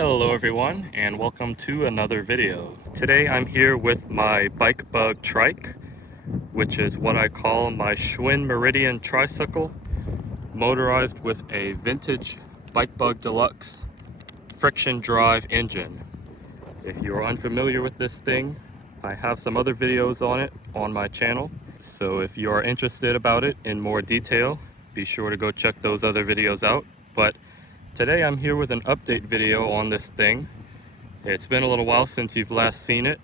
Hello everyone, and welcome to another video. Today I'm here with my Bike Bug Trike, which is what I call my Schwinn Meridian Tricycle motorized with a vintage Bike Bug Deluxe friction drive engine. If you're unfamiliar with this thing, I have some other videos on it on my channel, so if you are interested about it in more detail, be sure to go check those other videos out. But today I'm here with an update video on this thing. It's been a little while since you've last seen it,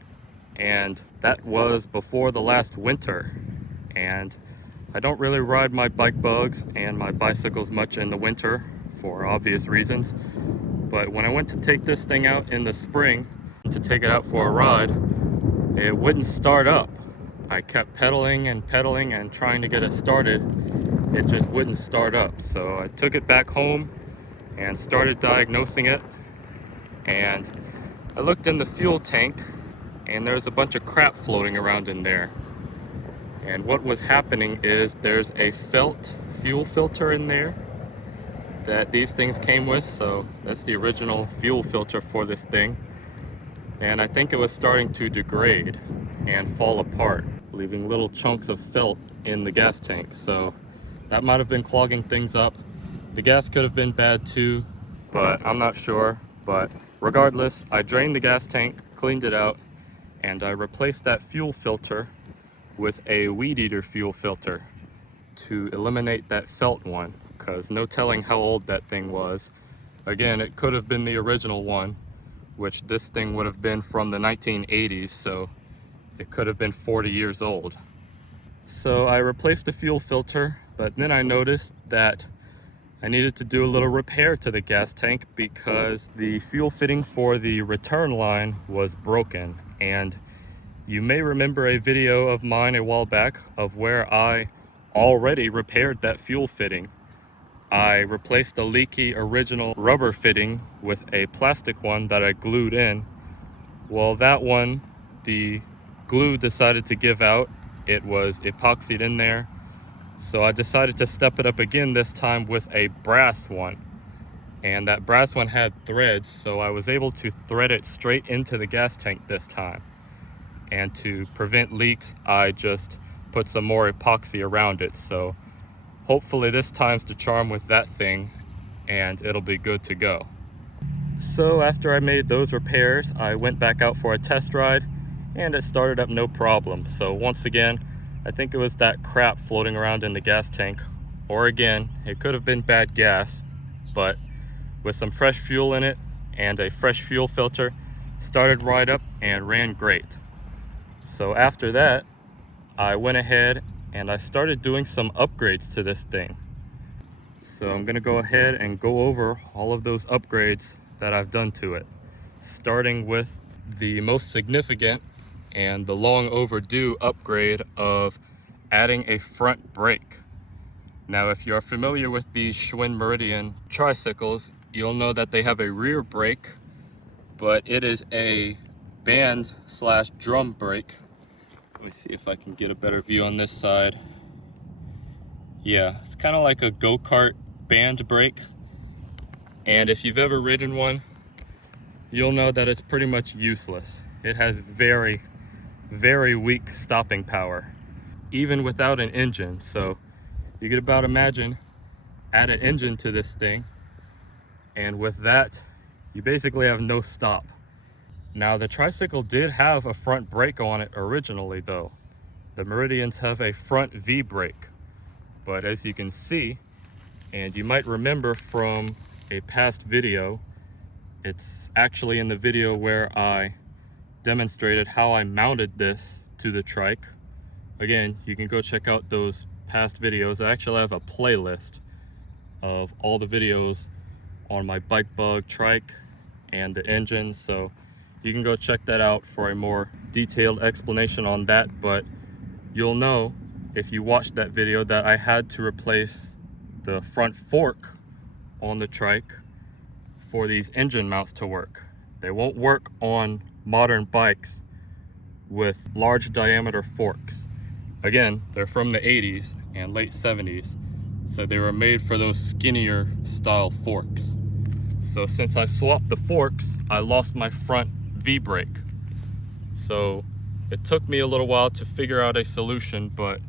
and that was before the last winter. And I don't really ride my bike bugs and my bicycles much in the winter for obvious reasons. But when I went to take this thing out in the spring to take it out for a ride, it wouldn't start up. I kept pedaling and trying to get it started. It just wouldn't start up. So I took it back home and started diagnosing it, and I looked in the fuel tank and there's a bunch of crap floating around in there. And what was happening is there's a felt fuel filter in there that these things came with, so that's the original fuel filter for this thing. And I think it was starting to degrade and fall apart, leaving little chunks of felt in the gas tank. So that might have been clogging things up. The gas could have been bad too, but I'm not sure. But regardless, I drained the gas tank, cleaned it out, and I replaced that fuel filter with a weed eater fuel filter to eliminate that felt one, because no telling how old that thing was. Again, it could have been the original one, which this thing would have been from the 1980s, so it could have been 40 years old. So I replaced the fuel filter, but then I noticed that I needed to do a little repair to the gas tank because the fuel fitting for the return line was broken. And you may remember a video of mine a while back of where I already repaired that fuel fitting. I replaced the leaky original rubber fitting with a plastic one that I glued in. Well, that one, the glue decided to give out. It was epoxied in there. So I decided to step it up again, this time with a brass one. And that brass one had threads, so I was able to thread it straight into the gas tank this time. And to prevent leaks, I just put some more epoxy around it. So hopefully this time's the charm with that thing, and it'll be good to go. So after I made those repairs, I went back out for a test ride, and it started up no problem. So once again, I think it was that crap floating around in the gas tank, or again, it could have been bad gas, but with some fresh fuel in it and a fresh fuel filter, started right up and ran great. So after that, I went ahead and I started doing some upgrades to this thing. So I'm gonna go ahead and go over all of those upgrades that I've done to it, starting with the most significant and the long overdue upgrade of adding a front brake. Now, if you're familiar with these Schwinn Meridian tricycles, you'll know that they have a rear brake, but it is a band/drum brake. Let me see if I can get a better view on this side. Yeah, it's kind of like a go-kart band brake. And if you've ever ridden one, you'll know that it's pretty much useless. It has very weak stopping power, even without an engine. So you could about imagine, add an engine to this thing, and with that, you basically have no stop. Now, the tricycle did have a front brake on it originally though. The Meridians have a front V brake, but as you can see, and you might remember from a past video, it's actually in the video where I demonstrated how I mounted this to the trike. Again, you can go check out those past videos. I actually have a playlist of all the videos on my Bike Bug Trike and the engine, so you can go check that out for a more detailed explanation on that. But you'll know if you watched that video that I had to replace the front fork on the trike for these engine mounts to work. They won't work on modern bikes with large diameter forks. Again, they're from the 80s and late 70s, so they were made for those skinnier style forks. So since I swapped the forks, I lost my front V-brake. So it took me a little while to figure out a solution, but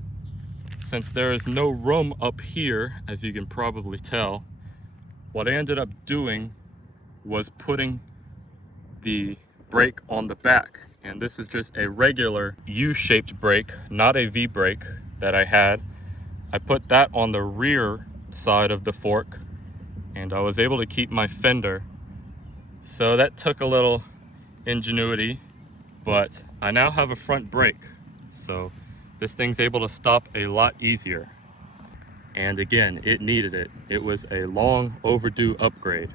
since there is no room up here, as you can probably tell, what I ended up doing was putting the brake on the back. And this is just a regular U-shaped brake, not a V-brake that I had. I put that on the rear side of the fork, and I was able to keep my fender. So that took a little ingenuity, but I now have a front brake. So this thing's able to stop a lot easier. And again, it needed it. It was a long overdue upgrade.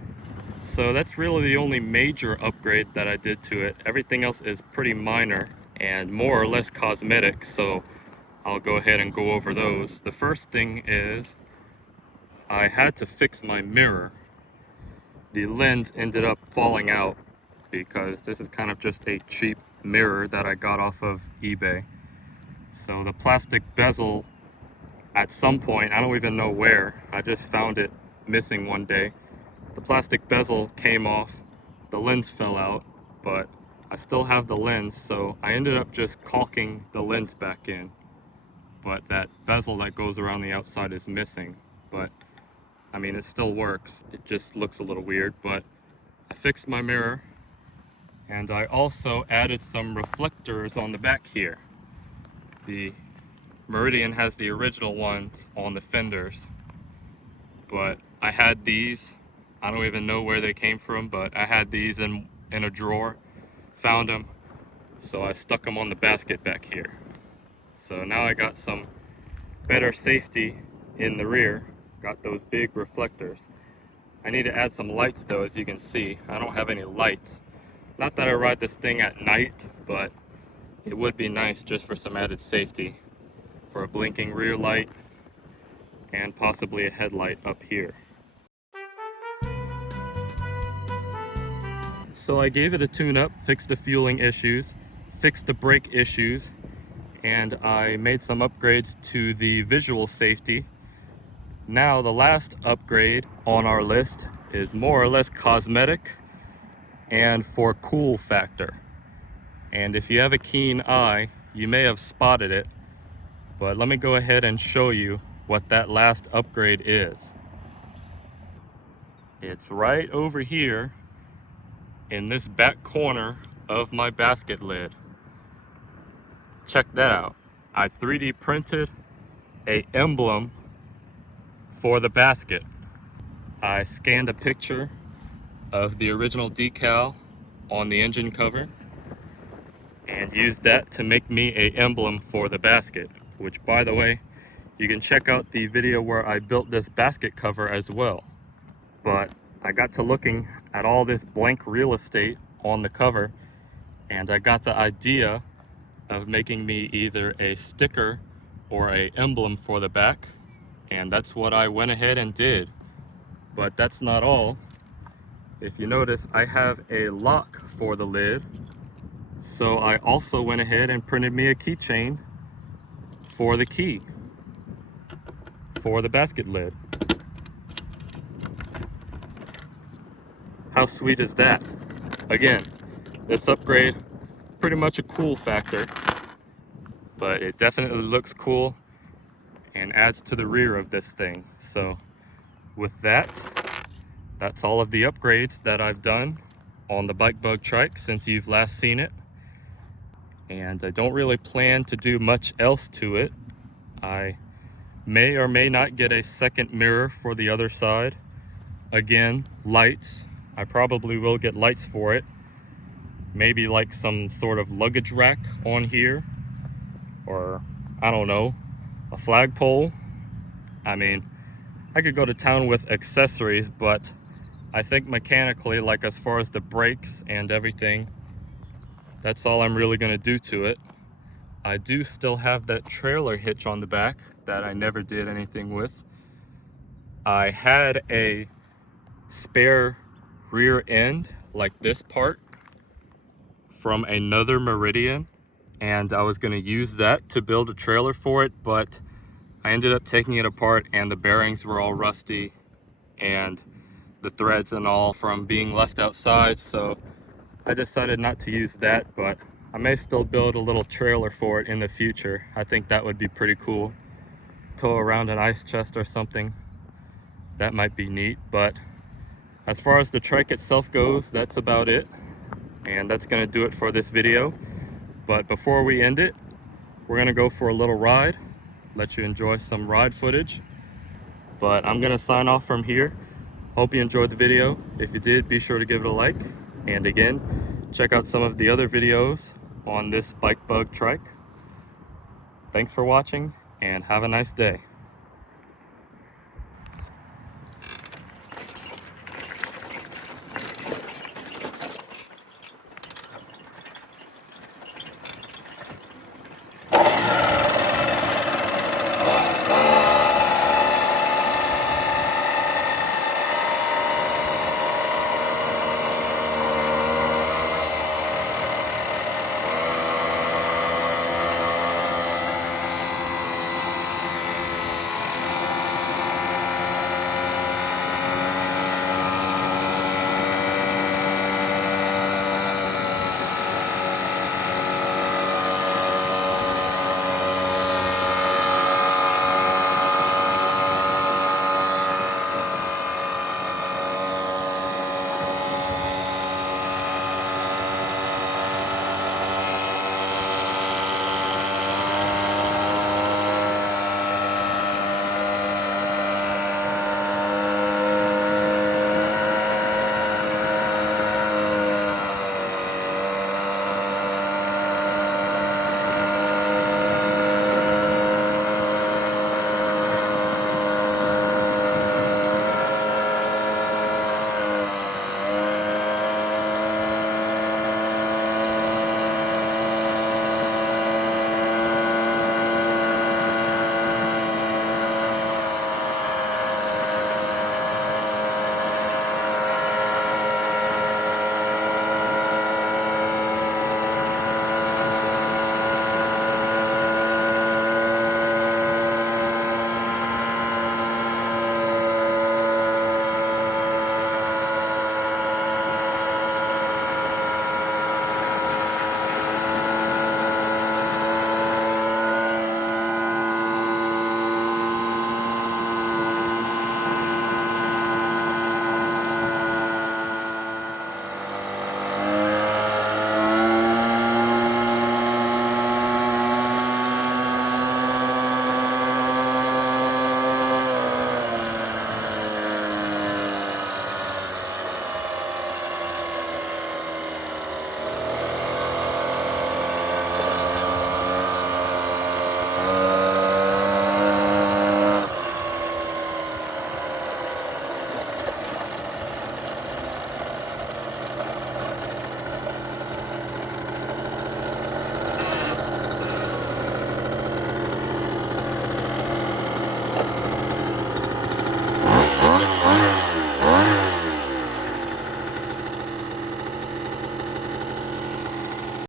So that's really the only major upgrade that I did to it. Everything else is pretty minor and more or less cosmetic, so I'll go ahead and go over those. The first thing is I had to fix my mirror. The lens ended up falling out because this is kind of just a cheap mirror that I got off of eBay. So the plastic bezel, at some point, I don't even know where, I just found it missing one day. The plastic bezel came off, the lens fell out, but I still have the lens, so I ended up just caulking the lens back in. But that bezel that goes around the outside is missing. But I mean, it still works. It just looks a little weird, but I fixed my mirror, and I also added some reflectors on the back here. The Meridian has the original ones on the fenders, but I had these. I don't even know where they came from, but I had these in a drawer, found them, so I stuck them on the basket back here. So now I got some better safety in the rear, got those big reflectors. I need to add some lights though, as you can see. I don't have any lights. Not that I ride this thing at night, but it would be nice just for some added safety, for a blinking rear light and possibly a headlight up here. So I gave it a tune-up, fixed the fueling issues, fixed the brake issues, and I made some upgrades to the visual safety. Now the last upgrade on our list is more or less cosmetic and for cool factor. And if you have a keen eye, you may have spotted it, but let me go ahead and show you what that last upgrade is. It's right over here in this back corner of my basket lid. Check that out. I 3D printed an emblem for the basket. I scanned a picture of the original decal on the engine cover and used that to make me an emblem for the basket, which, by the way, you can check out the video where I built this basket cover as well. But I got to looking at all this blank real estate on the cover, and I got the idea of making me either a sticker or a emblem for the back, and that's what I went ahead and did. But that's not all. If you notice, I have a lock for the lid, so I also went ahead and printed me a keychain for the key for the basket lid. How sweet is that? Again, this upgrade, pretty much a cool factor, but it definitely looks cool and adds to the rear of this thing. So with that, that's all of the upgrades that I've done on the Bike Bug Trike since you've last seen it. And I don't really plan to do much else to it. I may or may not get a second mirror for the other side. Again, lights. I probably will get lights for it. Maybe like some sort of luggage rack on here, or I don't know, a flagpole. I mean, I could go to town with accessories, but I think mechanically, like as far as the brakes and everything, that's all I'm really gonna do to it. I do still have that trailer hitch on the back that I never did anything with. I had a spare rear end like this part from another Meridian, and I was going to use that to build a trailer for it, but I ended up taking it apart and the bearings were all rusty, and the threads and all from being left outside, so I decided not to use that, but I may still build a little trailer for it in the future. I think that would be pretty cool. Tow around an ice chest or something. That might be neat, but as far as the trike itself goes, that's about it. And that's gonna do it for this video. But before we end it, we're gonna go for a little ride, let you enjoy some ride footage. But I'm gonna sign off from here. Hope you enjoyed the video. If you did, be sure to give it a like. And again, check out some of the other videos on this Bike Bug Trike. Thanks for watching and have a nice day.